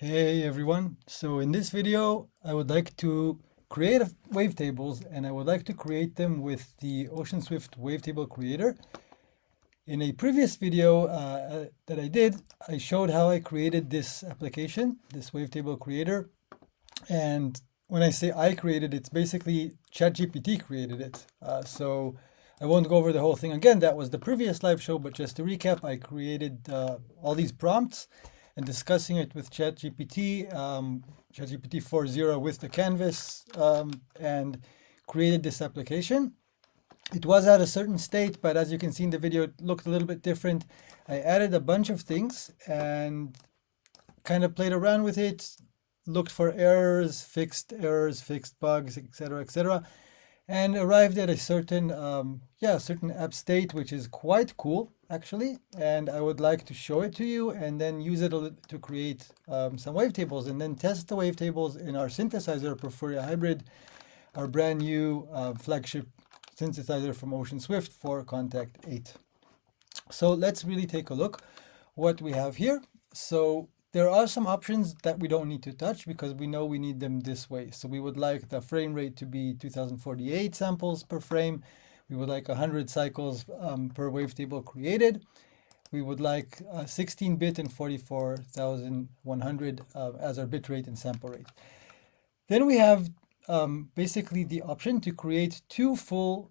Hey everyone, so in this video I would like to create wavetables, and I would like to create them with the Ocean Swift Wavetable Creator. In a previous video that I did, I showed how I created this application, this Wavetable Creator, and when I say I created it, it's basically ChatGPT created it. So I won't go over the whole thing again, that was the previous live show, but just to recap, I created all these prompts and discussing it with ChatGPT, ChatGPT 4.0 with the canvas, and created this application. It was at a certain state, but as you can see in the video, it looked a little bit different. I added a bunch of things and kind of played around with it, looked for errors, fixed bugs, etc., and arrived at a certain certain app state, which is quite cool actually, and I would like to show it to you and then use it to create some wavetables, and then test the wavetables in our synthesizer Porphyra Hybrid, our brand new flagship synthesizer from Ocean Swift for Contact 8. So let's really take a look what we have here. So there are some options that we don't need to touch because we know we need them this way. So we would like the frame rate to be 2048 samples per frame. We would like 100 cycles per wavetable created. We would like 16-bit and 44,100 as our bit rate and sample rate. Then we have basically the option to create two full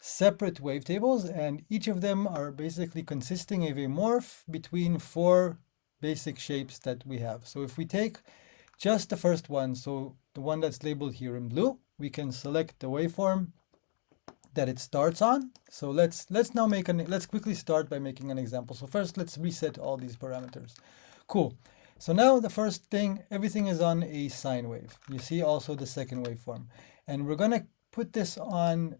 separate wavetables, and each of them are basically consisting of a morph between four basic shapes that we have. So if we take just the first one, so the one that's labeled here in blue, we can select the waveform that it starts on. So let's quickly start by making an example. So first let's reset all these parameters. Cool. So now the first thing, everything is on a sine wave. You see also the second waveform. And we're gonna put this on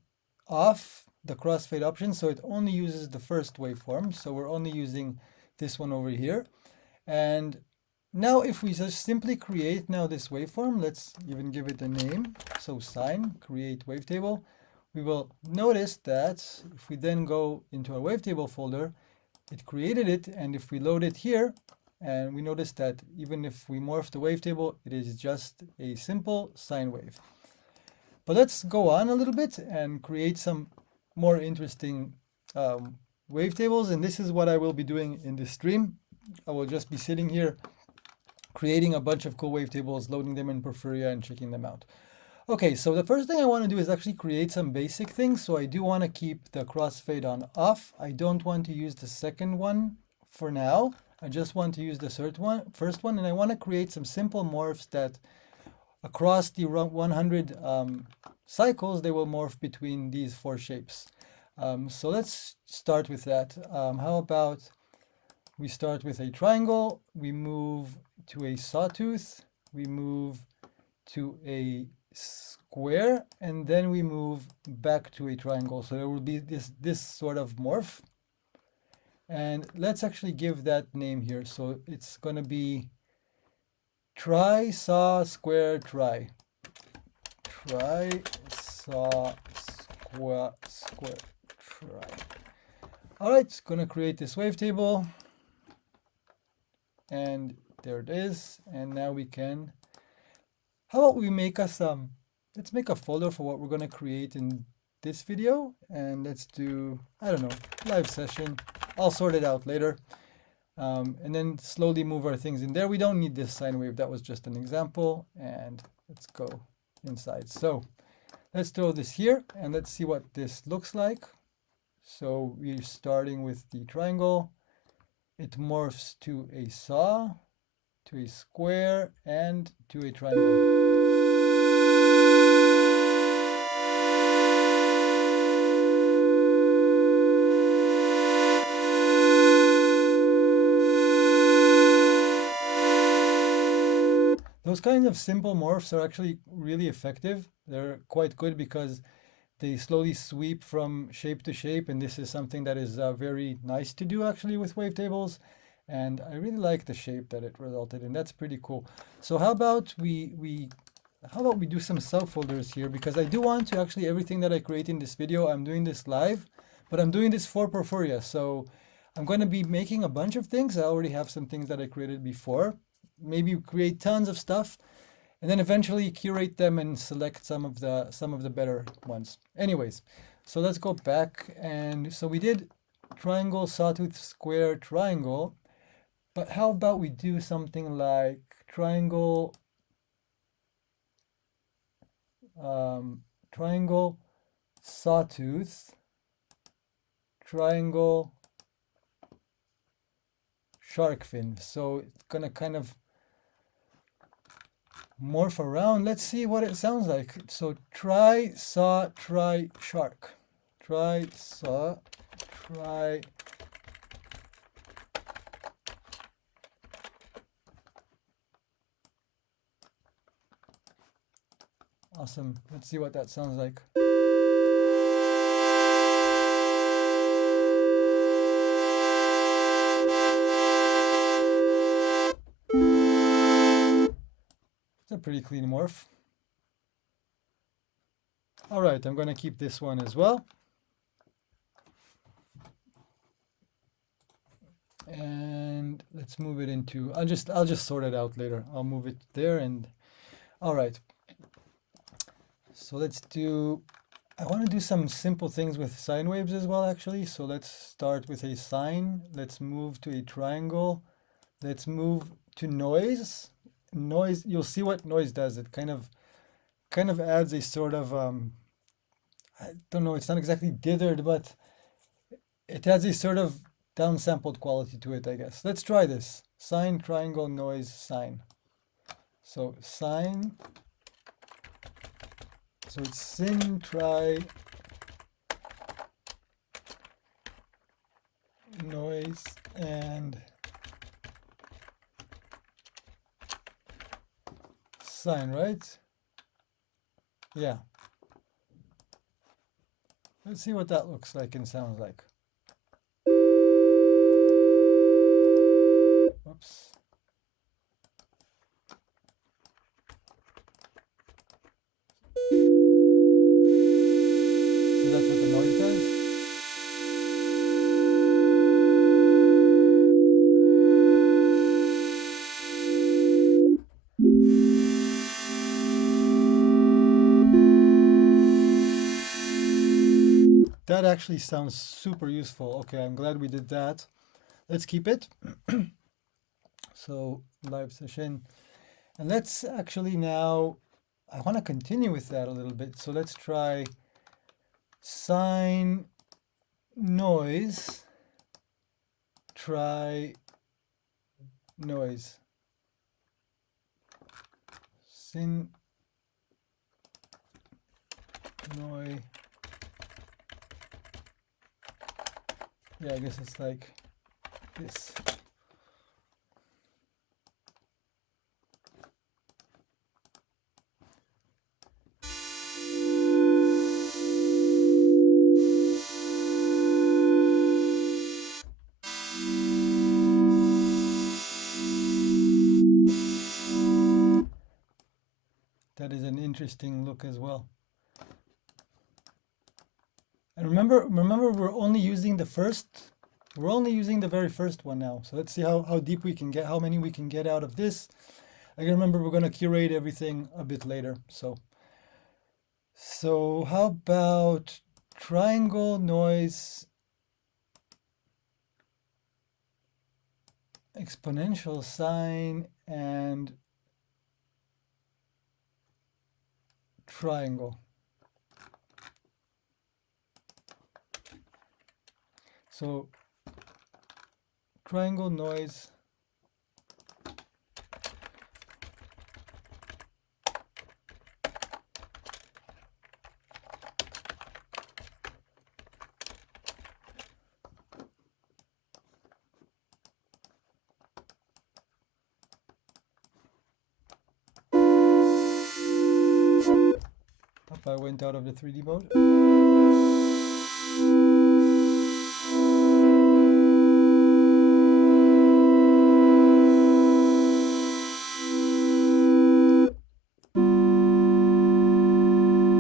off the crossfade option, so it only uses the first waveform. So we're only using this one over here. And now if we just simply create now this waveform, let's even give it a name. So sine, create wavetable. We will notice that if we then go into our wavetable folder, it created it, and if we load it here, and we notice that even if we morph the wavetable, it is just a simple sine wave. But let's go on a little bit and create some more interesting wavetables, and this is what I will be doing in this stream. I will just be sitting here creating a bunch of cool wavetables, loading them in Porphyra and checking them out. Okay, so the first thing I want to do is actually create some basic things. So I do want to keep the crossfade on off. I don't want to use the second one for now. I just want to use the first one, and I want to create some simple morphs that across the 100 cycles, they will morph between these four shapes. So let's start with that. How about we start with a triangle, we move to a sawtooth, we move to a square, and then we move back to a triangle. So there will be this sort of morph. And let's actually give that name here. So it's going to be try, saw, square, try. Try, saw, square, try. All right, it's going to create this wavetable. And there it is. And now we can, how about we make us let's make a folder for what we're going to create in this video, and let's do, I don't know, live session. I'll sort it out later, and then slowly move our things in there. We don't need this sine wave, that was just an example, and let's go inside. So let's throw this here and let's see what this looks like. So we're starting with the triangle. It morphs to a saw, to a square, and to a triangle. Those kinds of simple morphs are actually really effective. They're quite good because they slowly sweep from shape to shape, and this is something that is very nice to do actually with wavetables. And I really like the shape that it resulted in. That's pretty cool. So how about we do some subfolders here, because I do want to actually, everything that I create in this video, I'm doing this live, but I'm doing this for Porphyra. So I'm going to be making a bunch of things. I already have some things that I created before. maybe create tons of stuff, and then eventually curate them and select some of the better ones. Anyways, so let's go back, and so we did triangle, sawtooth, square, triangle, but how about we do something like triangle, triangle, sawtooth, triangle, shark fin. So it's gonna kind of morph around. Let's see what it sounds like. So try, saw, try, shark. Try, saw, try. Awesome. Let's see what that sounds like. It's a pretty clean morph. All right, I'm going to keep this one as well. And let's move it into, I'll just sort it out later. I'll move it there, and all right. So let's do, I want to do some simple things with sine waves as well, actually. So let's start with a sine. Let's move to a triangle. Let's move to noise. Noise, you'll see what noise does. It kind of adds a sort of, I don't know, it's not exactly dithered, but it adds a sort of downsampled quality to it, I guess. Let's try this. Sine, triangle, noise, sine. So sine, so it's sin, try, noise, and sine, right? Yeah. Let's see what that looks like and sounds like. Whoops. So that's what the noise does. That actually sounds super useful. Okay, I'm glad we did that. Let's keep it. So live session. And let's actually now, I want to continue with that a little bit. So let's try sine, noise, try, noise. Sin, noise. Yeah, I guess it's like this. That is an interesting look as well. And remember we're only using the very first one now. So let's see how deep we can get, how many we can get out of this. Again, remember we're going to curate everything a bit later. So how about triangle, noise, exponential, sine, and triangle. So triangle, noise, I went out of the 3D mode.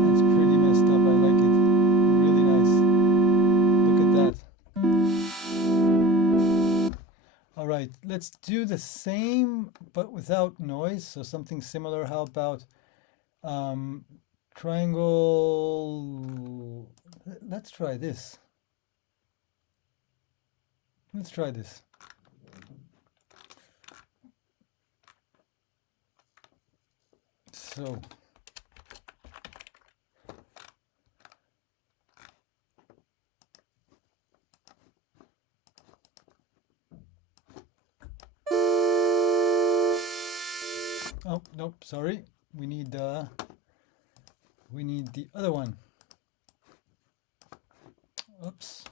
That's pretty messed up. I like it. Really nice. Look at that. All right, let's do the same, but without noise. So something similar. How about triangle? Let's try this. Let's try this. So oh, nope, sorry. We need the other one. Oops.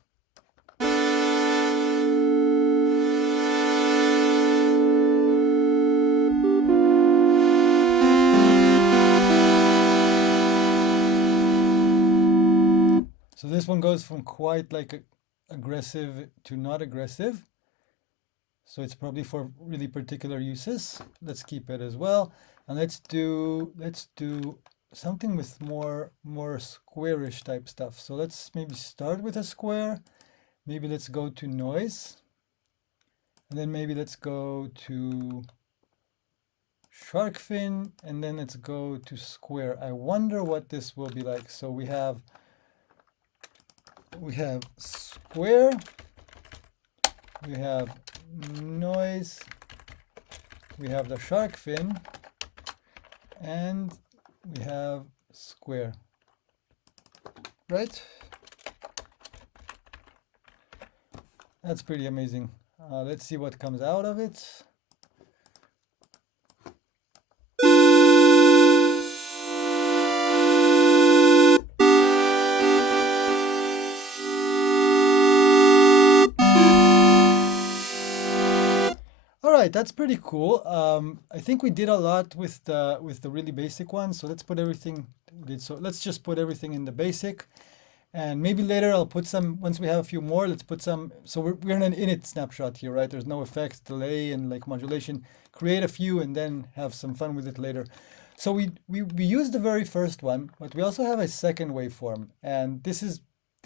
So this one goes from quite like aggressive to not aggressive. So it's probably for really particular uses. Let's keep it as well. And let's do something with more squarish type stuff. So let's maybe start with a square. Maybe let's go to noise. And then maybe let's go to shark fin, and then let's go to square. I wonder what this will be like. So we have square, we have noise, we have the shark fin, and we have square, right? That's pretty amazing. Let's see what comes out of it. That's pretty cool. I think we did a lot with the really basic one. So let's put everything. So let's just put everything in the basic, and maybe later I'll put some. Once we have a few more, let's put some. So we're in an init snapshot here, right? There's no effects, delay, and like modulation. Create a few and then have some fun with it later. So we used the very first one, but we also have a second waveform, and this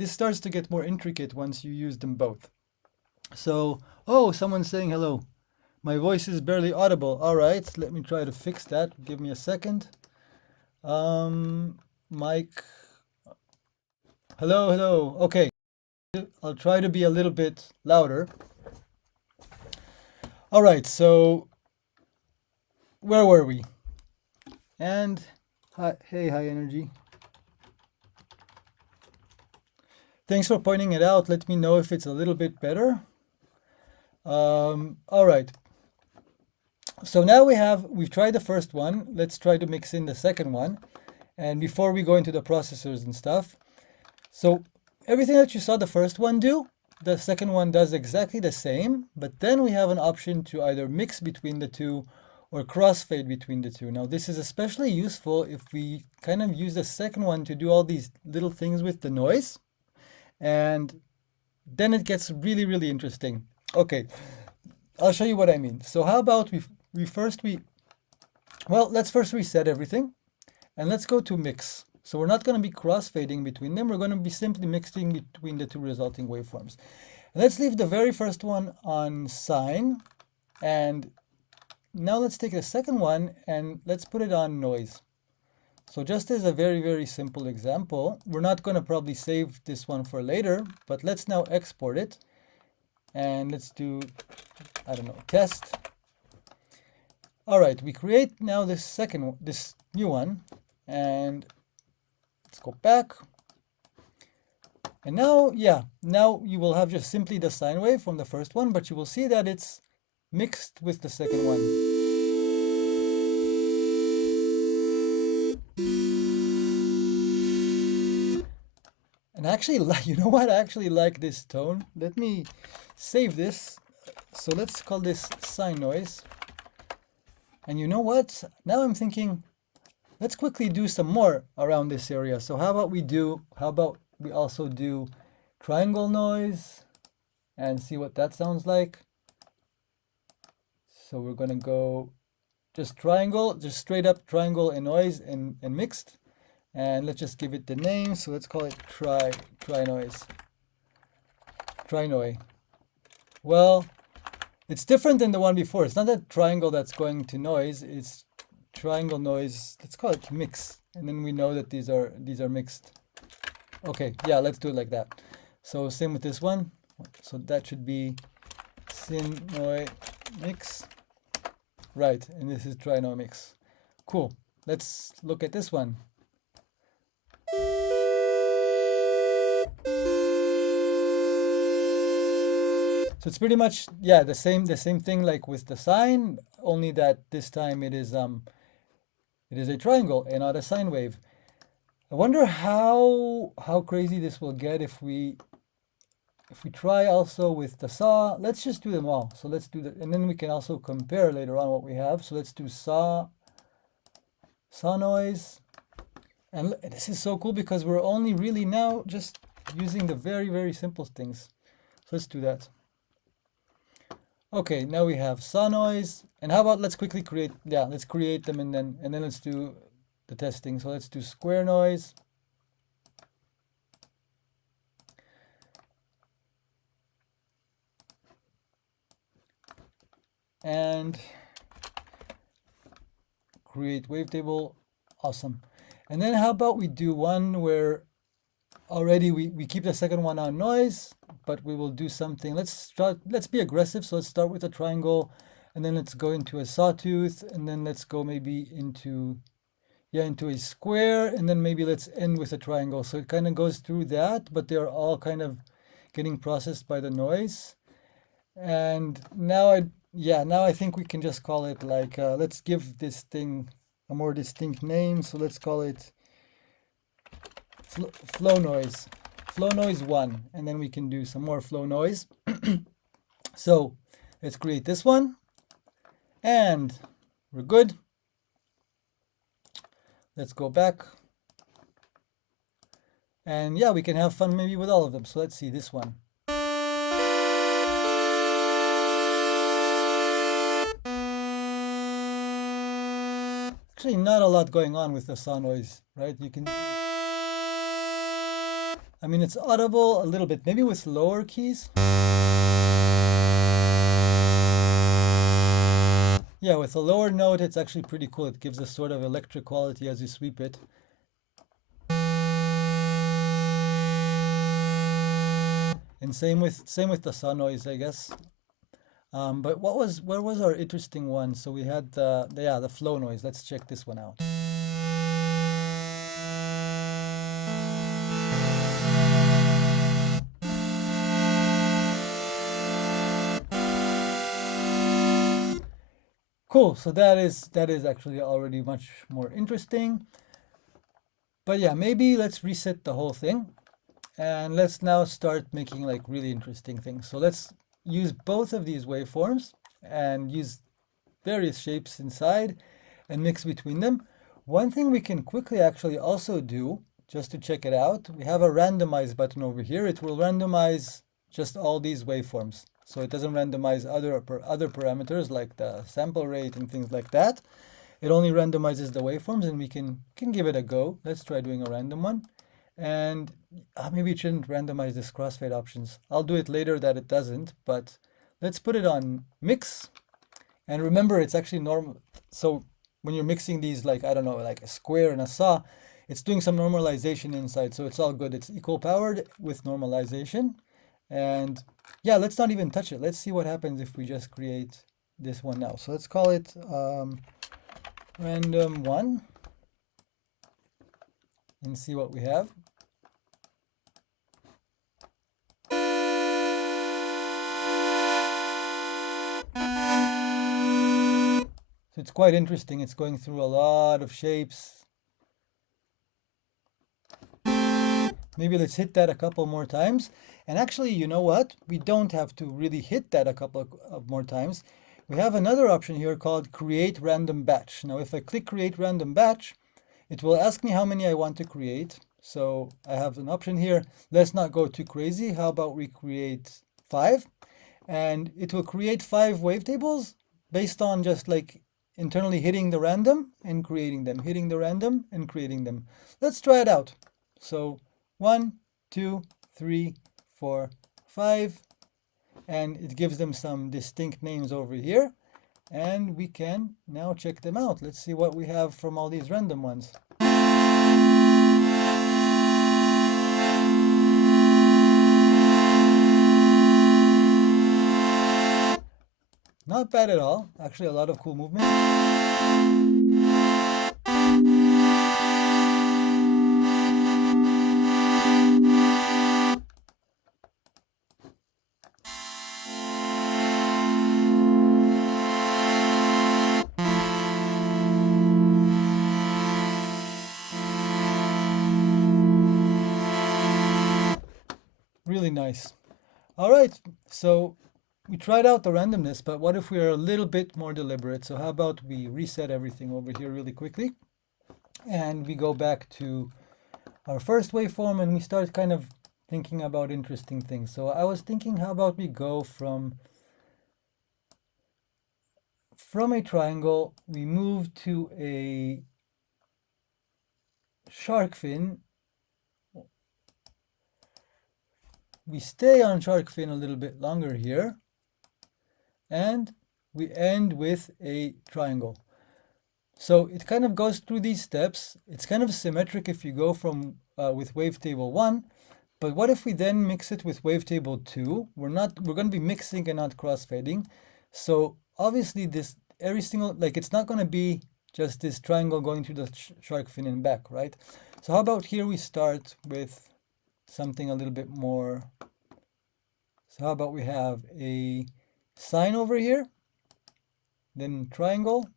starts to get more intricate once you use them both. So someone's saying hello. My voice is barely audible. All right, let me try to fix that. Give me a second. Mike. Hello. Okay, I'll try to be a little bit louder. All right, so where were we? And hey, high energy. Thanks for pointing it out. Let me know if it's a little bit better. All right. So now we've tried the first one. Let's try to mix in the second one. And before we go into the processors and stuff, so everything that you saw the first one do, the second one does exactly the same, but then we have an option to either mix between the two or crossfade between the two. Now this is especially useful if we kind of use the second one to do all these little things with the noise, and then it gets really, really interesting. Okay, I'll show you what I mean. So how about let's first reset everything, and let's go to mix. So we're not going to be crossfading between them. We're going to be simply mixing between the two resulting waveforms. And let's leave the very first one on sine, and now let's take the second one and let's put it on noise. So just as a very, very simple example, we're not going to probably save this one for later, but let's now export it. And let's do, I don't know, test. All right, we create now this new one, and let's go back. And now, now you will have just simply the sine wave from the first one, but you will see that it's mixed with the second one. And actually, you know what? I actually like this tone. Let me save this. So let's call this sine noise. And you know what? Now I'm thinking, let's quickly do some more around this area. So how about we also do triangle noise and see what that sounds like. So we're going to go just triangle, just straight up triangle and noise and mixed. And let's just give it the name. So let's call it try noise. Try noise. Well, It's different than the one before. It's not that triangle that's going to noise. It's triangle noise. Let's call it mix. And then we know that these are mixed. Okay, yeah, let's do it like that. So same with this one. So that should be sin noi mix. Right, and this is tri noi mix. Cool. Let's look at this one. So it's pretty much, yeah, the same thing like with the sine, only that this time it is a triangle and not a sine wave. I wonder how crazy this will get if we try also with the saw. Let's just do them all. So let's do that, and then we can also compare later on what we have. So let's do saw noise. And this is so cool because we're only really now just using the very, very simple things. So let's do that. Okay, now we have saw noise. And how about let's quickly create, yeah, let's create them and then let's do the testing. So let's do square noise. And create wavetable. Awesome. And then how about we do one where already we keep the second one on noise, but we will do something. Let's be aggressive. So let's start with a triangle, and then let's go into a sawtooth, and then let's go maybe into a square, and then maybe let's end with a triangle. So it kind of goes through that, but they're all kind of getting processed by the noise. And now I think we can just call it like, let's give this thing a more distinct name. So let's call it flow noise 1, and then we can do some more flow noise. So let's create this one, and we're good. Let's go back, and yeah, we can have fun maybe with all of them. So let's see this one. Actually, not a lot going on with the saw noise, right? You can, I mean, it's audible a little bit, maybe with lower keys. Yeah, with a lower note, it's actually pretty cool. It gives a sort of electric quality as you sweep it. And same with the saw noise, I guess. But where was our interesting one? So we had the flow noise. Let's check this one out. Cool. So that is actually already much more interesting. But yeah, maybe let's reset the whole thing, and let's now start making like really interesting things. So let's use both of these waveforms and use various shapes inside and mix between them. One thing we can quickly actually also do, just to check it out, we have a randomize button over here. It will randomize just all these waveforms. So it doesn't randomize other parameters like the sample rate and things like that. It only randomizes the waveforms, and we can give it a go. Let's try doing a random one. And maybe it shouldn't randomize this crossfade options. I'll do it later that it doesn't, but let's put it on mix. And remember, it's actually normal. So when you're mixing these, like, I don't know, like a square and a saw, it's doing some normalization inside. So it's all good. It's equal powered with normalization. And yeah, let's not even touch it. Let's see what happens if we just create this one now. So let's call it random 1 and see what we have. So it's quite interesting. It's going through a lot of shapes. Maybe let's hit that a couple more times. And actually, you know what? We don't have to really hit that a couple of more times. We have another option here called create random batch. Now, if I click create random batch, it will ask me how many I want to create. So I have an option here. Let's not go too crazy. How about we create 5? And it will create 5 wavetables based on just like internally hitting the random and creating them, hitting the random and creating them. Let's try it out. So 1, 2, 3, 4, 5. and it gives them some distinct names over here. And we can now check them out. Let's see what we have from all these random ones. Not bad at all. Actually, a lot of cool movement. Really nice. All right, so we tried out the randomness, but what if we are a little bit more deliberate? So how about we reset everything over here really quickly, and we go back to our first waveform, and we start kind of thinking about interesting things. So I was thinking, how about we go from a triangle, we move to a shark fin. We stay on shark fin a little bit longer here, and we end with a triangle. So it kind of goes through these steps. It's kind of symmetric if you go from with wavetable 1, but what if we then mix it with wavetable 2? We're going to be mixing and not crossfading. So obviously this every single, like, it's not going to be just this triangle going through the shark fin and back, right? So how about here we start with something a little bit more. So how about we have a sine over here, then triangle,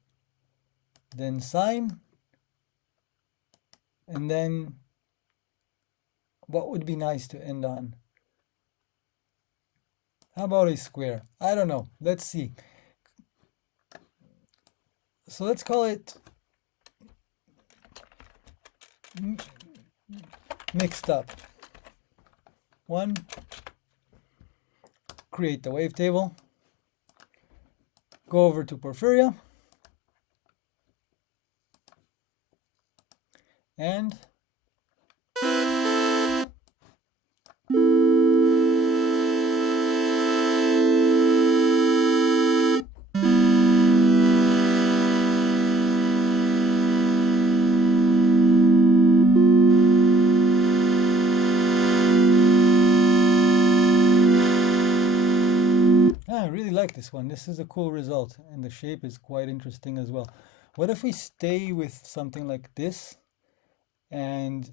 then sine, and then what would be nice to end on? How about a square? I don't know. Let's see. So let's call it mixed up. 1. Create the wavetable. Go over to Porphyra. And I really like this one. This is a cool result, and the shape is quite interesting as well. What if we stay with something like this, and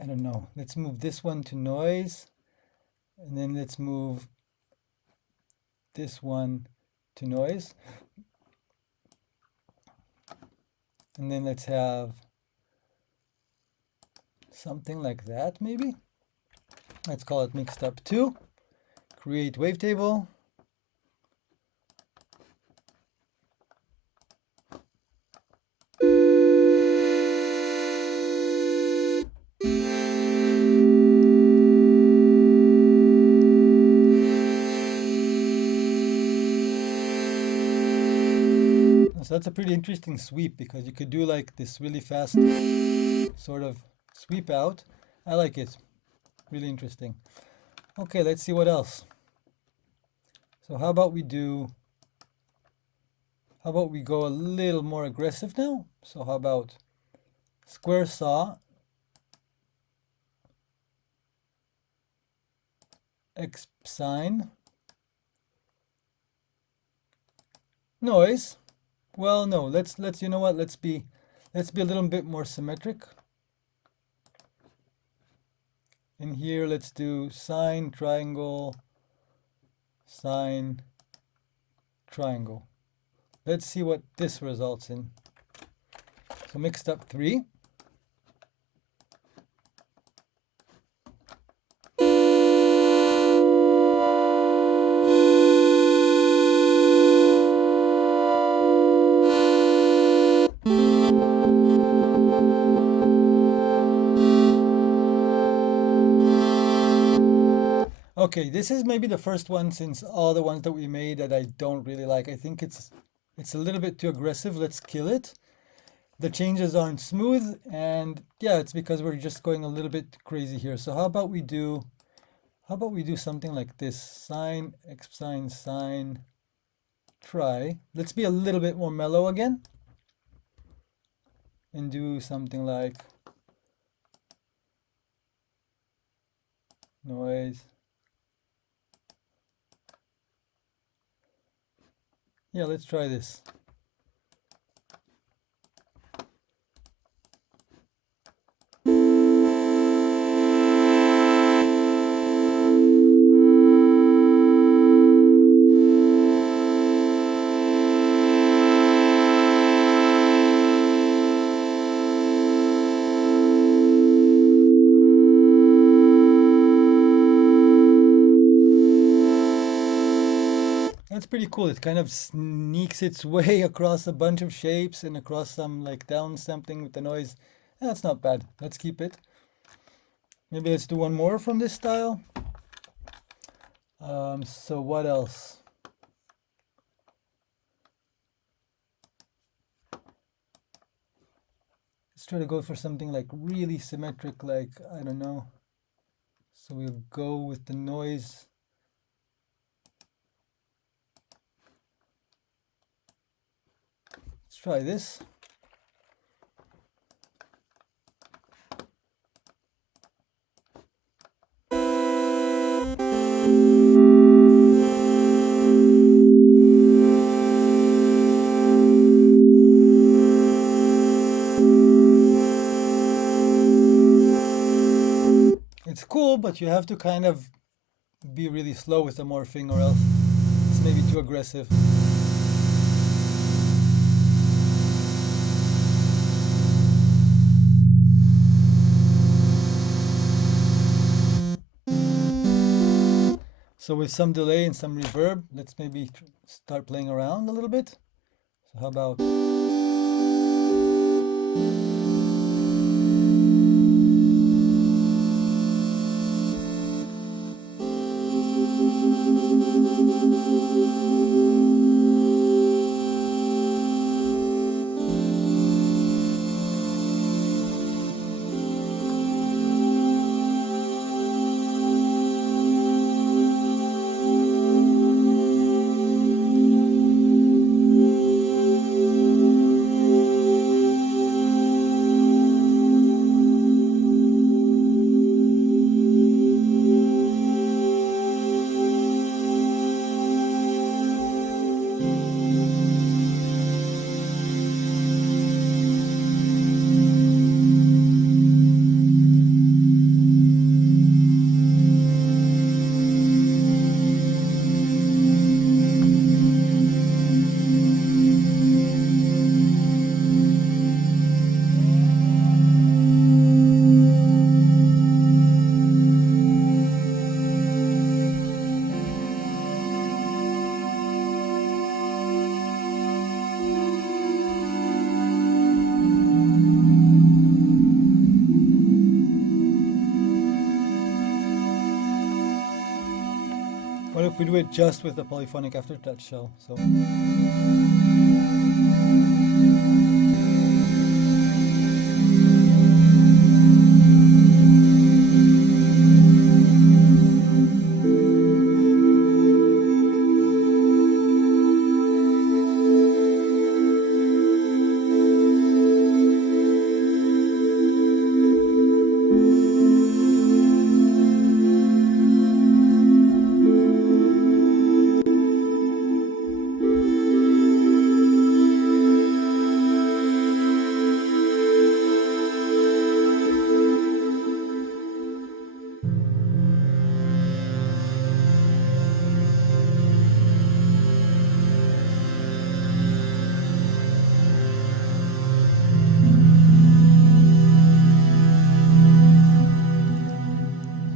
I don't know, let's move this one to noise, and then let's move this one to noise, and then let's have something like that maybe. Let's call it mixed up 2. Create wavetable. So that's a pretty interesting sweep, because you could do like this really fast sort of sweep out. I like it. Really interesting. Okay, let's see what else. So how about we go a little more aggressive now? So how about square saw, X sine, noise. Well, no, let's you know what? Let's be a little bit more symmetric. In here, let's do sine, triangle, sine, triangle. Let's see what this results in. So mixed up 3. Okay, this is maybe the first one since all the ones that we made that I don't really like. I think it's a little bit too aggressive. Let's kill it. The changes aren't smooth, and yeah, it's because we're just going a little bit crazy here. So how about How about we do something like this? Sine, x sine, sine, try. Let's be a little bit more mellow again. And do something like noise. Yeah, let's try this. That's pretty cool. It kind of sneaks its way across a bunch of shapes and across some like downsampling with the noise. That's not bad. Let's keep it. Maybe let's do one more from this style. So what else? Let's try to go for something like really symmetric, like, I don't know. So we'll go with the noise. Let's try this. It's cool, but you have to kind of be really slow with the morphing, or else it's maybe too aggressive. So with some delay and some reverb, let's maybe start playing around a little bit. So how about... What if we do it just with the polyphonic aftertouch shell? So.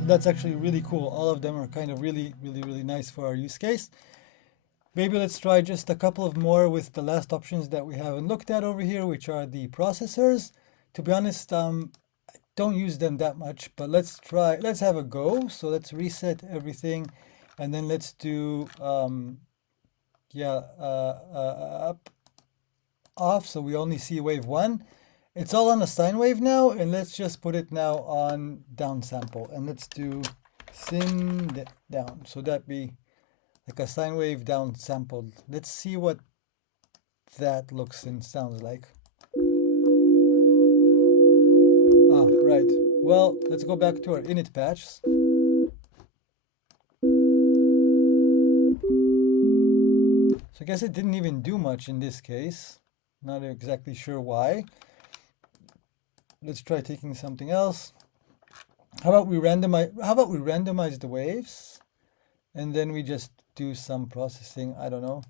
That's actually really cool. All of them are kind of really nice for our use case. Maybe let's try just a couple of more with the last options that we haven't looked at over here, which are the processors. To be honest, I don't use them that much, but let's have a go. So let's reset everything, and then let's do up, off, so we only see wave 1. It's all on a sine wave now, and let's just put it now on downsample, and let's do Syn down. So that be like a sine wave down sampled. Let's see what that looks and sounds like. Ah, right. Well, let's go back to our init patch. So I guess it didn't even do much in this case. Not exactly sure why. Let's try taking something else. How about we randomize the waves and then we just do some processing, I don't know.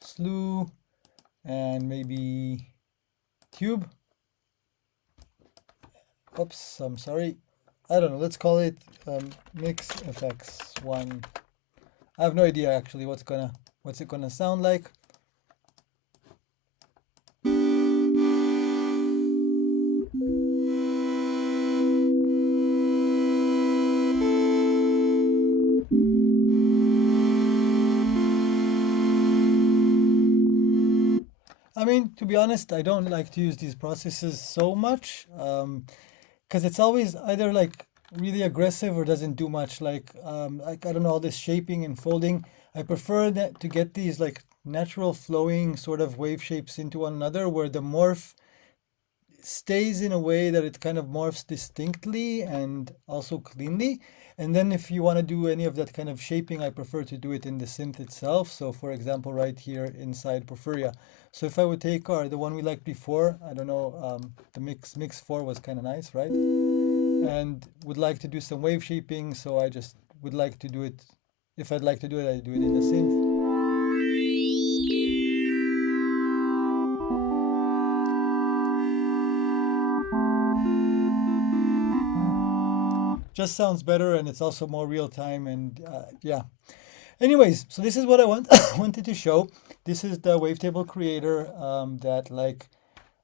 Slew and maybe tube. Oops, I'm sorry. I don't know, let's call it mix fx1. I have no idea actually what's it gonna sound like. I mean, to be honest, I don't like to use these processes so much because it's always either like really aggressive or doesn't do much. Like I don't know, all this shaping and folding. I prefer that to get these like natural flowing sort of wave shapes into one another where the morph stays in a way that it kind of morphs distinctly and also cleanly. And then if you want to do any of that kind of shaping, I prefer to do it in the synth itself. So for example, right here inside Porphyra. So if I would take the one we liked before, I don't know, the mix 4 was kind of nice, right? And would like to do some wave shaping. So I just would like to do it. If I'd like to do it, I do it in the synth. Just sounds better and it's also more real time and yeah. Anyways, so this is what I wanted to show. This is the Wavetable Creator that like,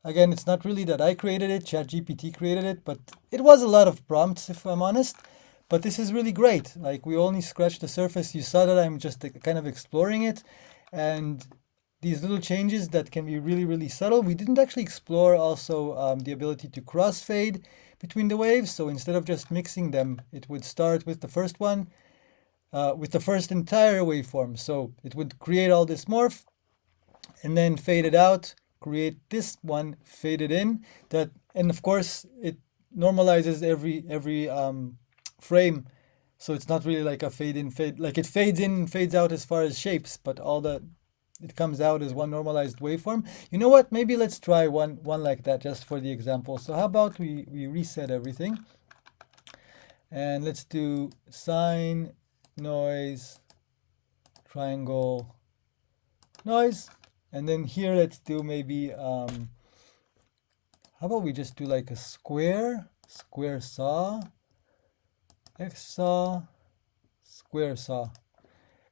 again, it's not really that I created it, ChatGPT created it, but it was a lot of prompts if I'm honest. But this is really great. Like we only scratched the surface. You saw that I'm just kind of exploring it. And these little changes that can be really, really subtle. We didn't actually explore also the ability to crossfade between the waves. So instead of just mixing them, it would start with the first one, with the first entire waveform. So it would create all this morph and then fade it out, create this one, fade it in. And of course, it normalizes every frame. So it's not really like a fade in, like it fades in and fades out as far as shapes, but it comes out as one normalized waveform. You know what? Maybe let's try one like that just for the example. So how about we reset everything and let's do sine, noise, triangle, noise. And then here let's do maybe, how about we just do like a square saw, X saw, square saw.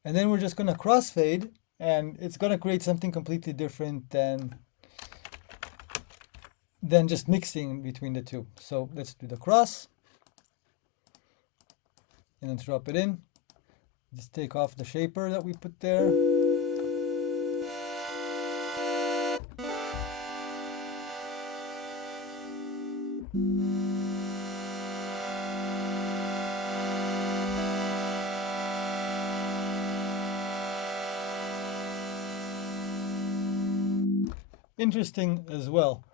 And then we're just gonna crossfade and it's going to create something completely different than just mixing between the two. So let's do the cross and then drop it in. Just take off the shaper that we put there. Interesting as well.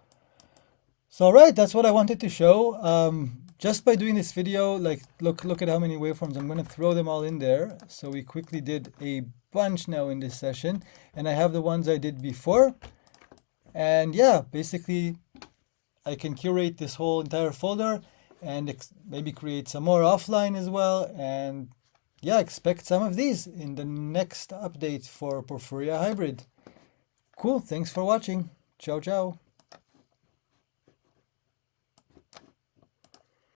So right, that's what I wanted to show. Just by doing this video, like look at how many waveforms. I'm going to throw them all in there. So we quickly did a bunch now in this session, and I have the ones I did before. And yeah, basically I can curate this whole entire folder and maybe create some more offline as well. And yeah, expect some of these in the next update for Porphyra Hybrid. Cool, thanks for watching. Ciao, ciao.